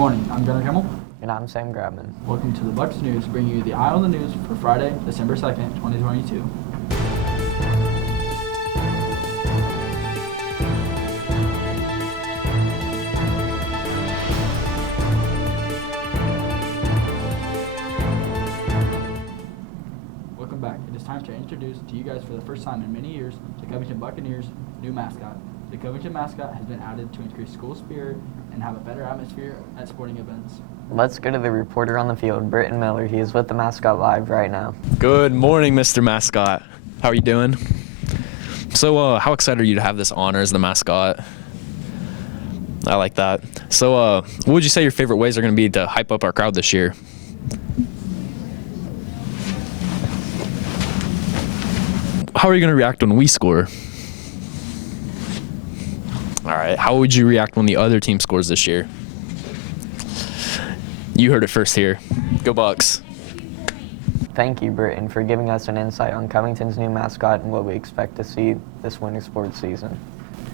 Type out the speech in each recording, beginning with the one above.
morning, I'm Gunnar Kimmel. And I'm Sam Grabman. Welcome to the Bucks News, bringing you the Eye on the News for Friday, December 2nd, 2022. Welcome back. It is time to introduce to you guys for the first time in many years the Covington Buccaneers' new mascot. The Covington mascot has been added to increase school spirit and have a better atmosphere at sporting events. Let's go to the reporter on the field, Britton Miller. He is with the mascot live right now. Good morning, Mr. Mascot. How are you doing? So, how excited are you to have this honor as the mascot? I like that. So, what would you say your favorite ways are going to be to hype up our crowd this year? How are you going to react when we score? All right. How would you react when the other team scores this year? You heard it first here. Go Bucks. Thank you, Britton, for giving us an insight on Covington's new mascot and what we expect to see this winter sports season.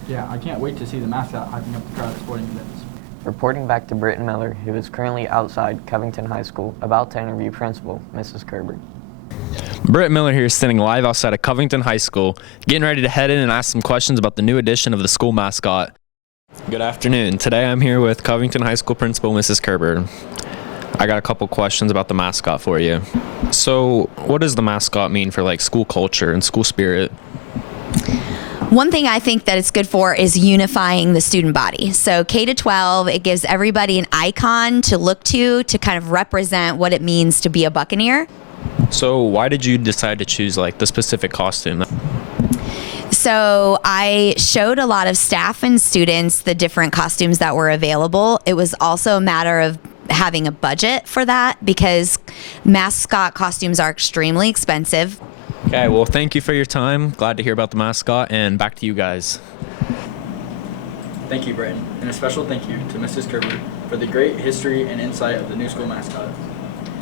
Yeah, I can't wait to see the mascot hyping up the crowd at sporting events. Reporting back to Britton Miller, who is currently outside Covington High School, about to interview Principal Mrs. Kerber. Britt Miller here, standing live outside of Covington High School, getting ready to head in and ask some questions about the new addition of the school mascot. Good afternoon. Today I'm here with Covington High School Principal Mrs. Kerber. I got a couple questions about the mascot for you. So, what does the mascot mean for like school culture and school spirit? One thing I think that it's good for is unifying the student body. So K to 12, it gives everybody an icon to look to kind of represent what it means to be a Buccaneer. So, why did you decide to choose like the specific costume? So I showed a lot of staff and students the different costumes that were available. It was also a matter of having a budget for that because mascot costumes are extremely expensive. Okay, well, thank you for your time. Glad to hear about the mascot, and back to you guys. Thank you, Britton, and a special thank you to Mrs. Kerber for the great history and insight of the new school mascot.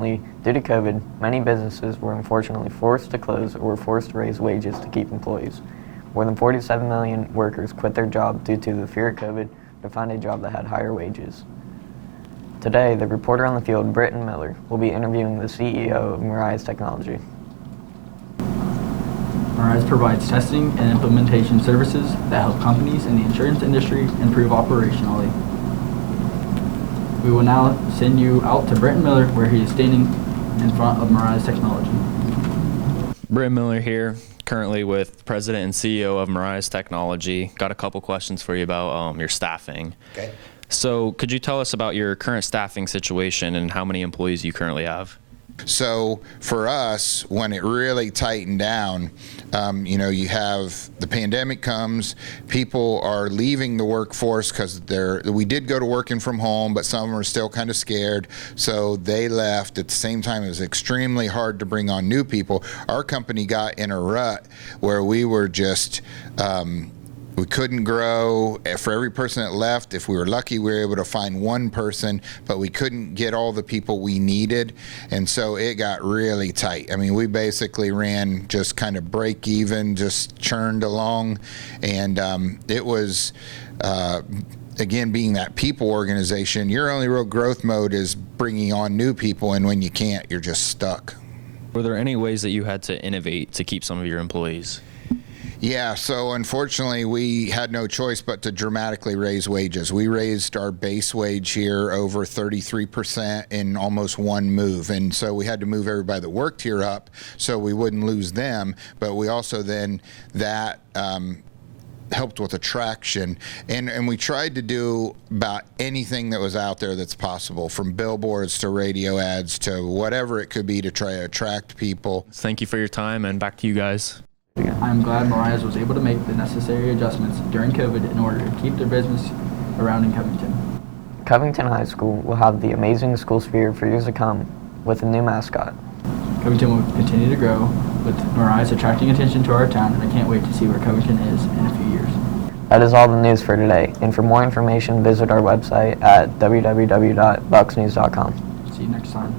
Due to COVID, many businesses were unfortunately forced to close or were forced to raise wages to keep employees. More than 47 million workers quit their job due to the fear of COVID to find a job that had higher wages. Today, the reporter on the field, Britton Miller, will be interviewing the CEO of Marias Technology. Marias provides testing and implementation services that help companies in the insurance industry improve operationally. We will now send you out to Britton Miller, where he is standing in front of Marias Technology. Britton Miller here, currently with President and CEO of Marias Technology. Got a couple questions for you about your staffing. Okay. So could you tell us about your current staffing situation and how many employees you currently have? So for us, when it really tightened down, you have the pandemic comes, people are leaving the workforce because we did go to working from home, but some are still kind of scared. So they left. At the same time, it was extremely hard to bring on new people. Our company got in a rut where we were just, we couldn't grow. For every person that left, if we were lucky, we were able to find one person, but we couldn't get all the people we needed. And so it got really tight. I mean, we basically ran just kind of break even, just churned along. And it was, again, being that people organization, your only real growth mode is bringing on new people. And when you can't, you're just stuck. Were there any ways that you had to innovate to keep some of your employees? Yeah, so unfortunately we had no choice but to dramatically raise wages. We raised our base wage here over 33% in almost one move. And so we had to move everybody that worked here up so we wouldn't lose them. But we also then, that helped with attraction. And we tried to do about anything that was out there that's possible, from billboards to radio ads to whatever it could be to try to attract people. Thank you for your time, and back to you guys. I'm glad Marias was able to make the necessary adjustments during COVID in order to keep their business around in Covington. Covington High School will have the amazing school spirit for years to come with a new mascot. Covington will continue to grow, with Marias attracting attention to our town, and I can't wait to see where Covington is in a few years. That is all the news for today, and for more information, visit our website at www.bucksnews.com. See you next time.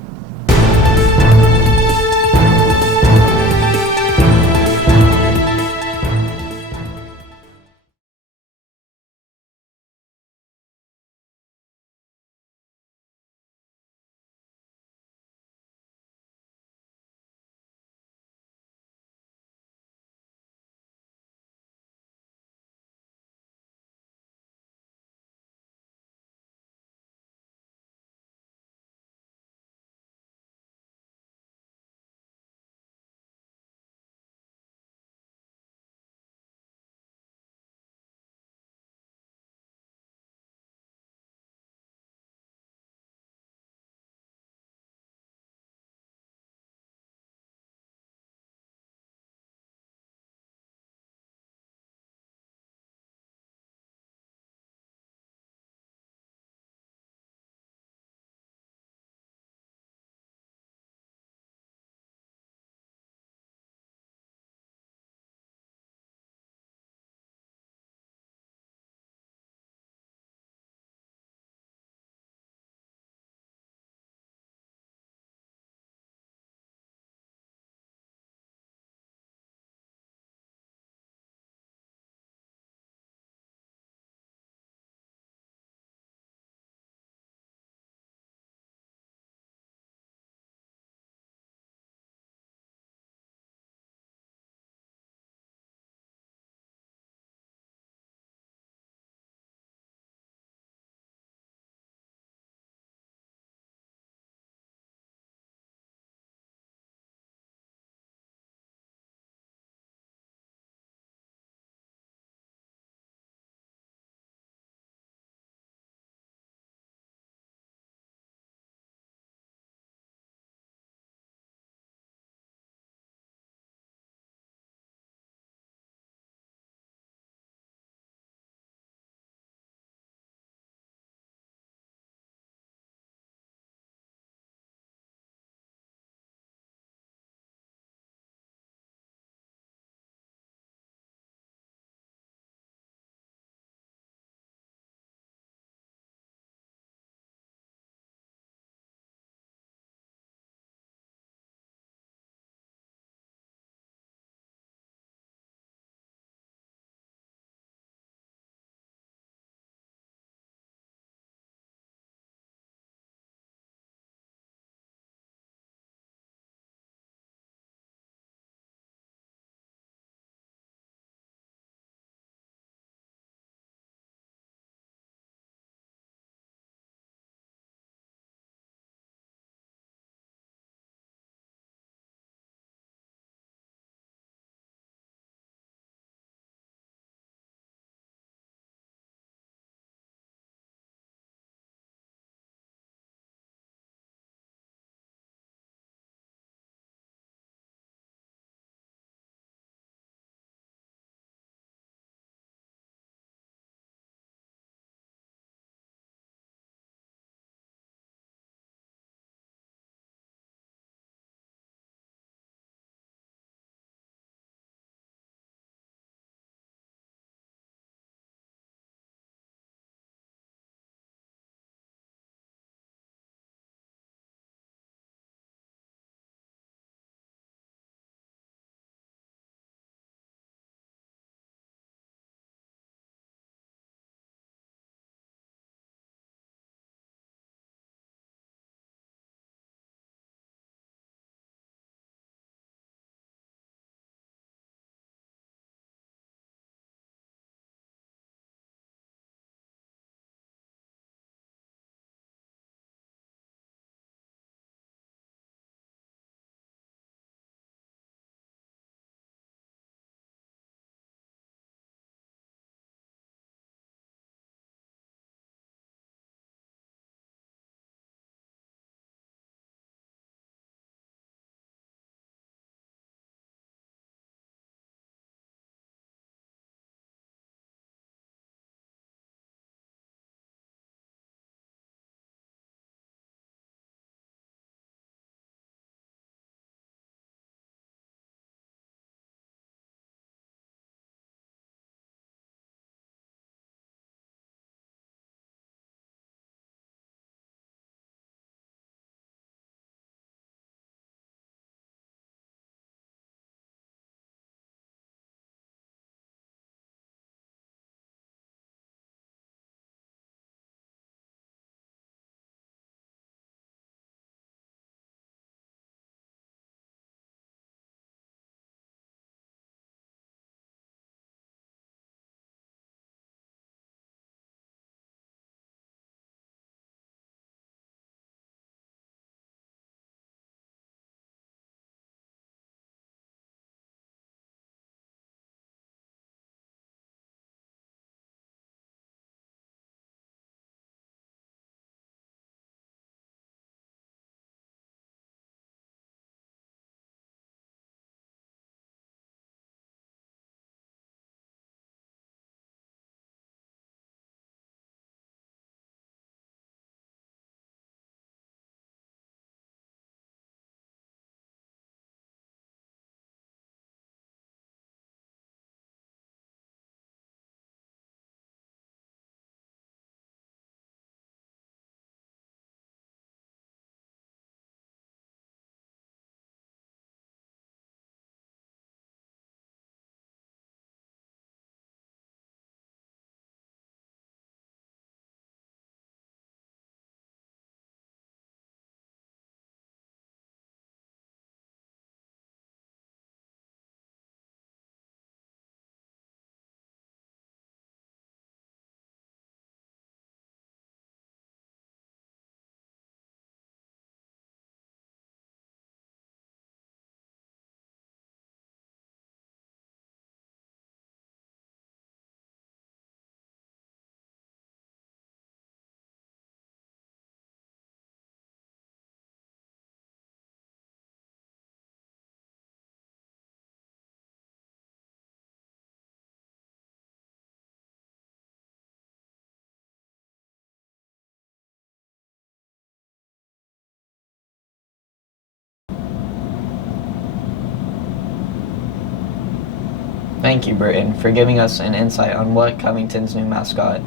Thank you, Britton, for giving us an insight on what Covington's new mascot.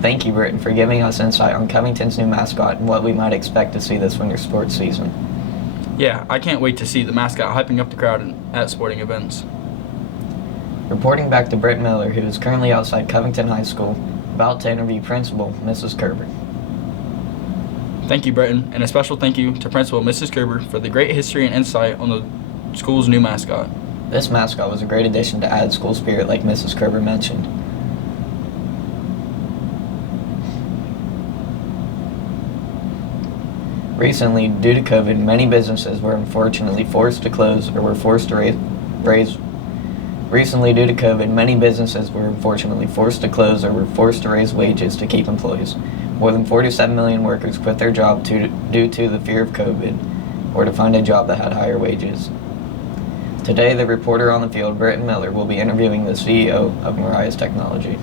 Thank you, Britton, for giving us insight on Covington's new mascot and what we might expect to see this winter sports season. Yeah, I can't wait to see the mascot hyping up the crowd at sporting events. Reporting back to Britt Miller, who is currently outside Covington High School, about to interview Principal Mrs. Kerber. Thank you, Britton, and a special thank you to Principal Mrs. Kerber for the great history and insight on the school's new mascot. This mascot was a great addition to add school spirit, like Mrs. Kerber mentioned. Recently, due to COVID, many businesses were unfortunately forced to close or were forced to raise wages to keep employees. More than 47 million workers quit their job due to the fear of COVID or to find a job that had higher wages. Today, the reporter on the field, Britton Miller, will be interviewing the CEO of Marias Technology.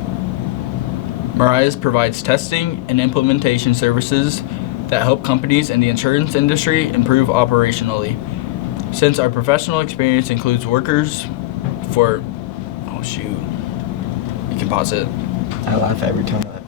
Marias provides testing and implementation services that help companies in the insurance industry improve operationally. Since our professional experience includes workers for... Oh shoot. You can pause it. I laugh every time I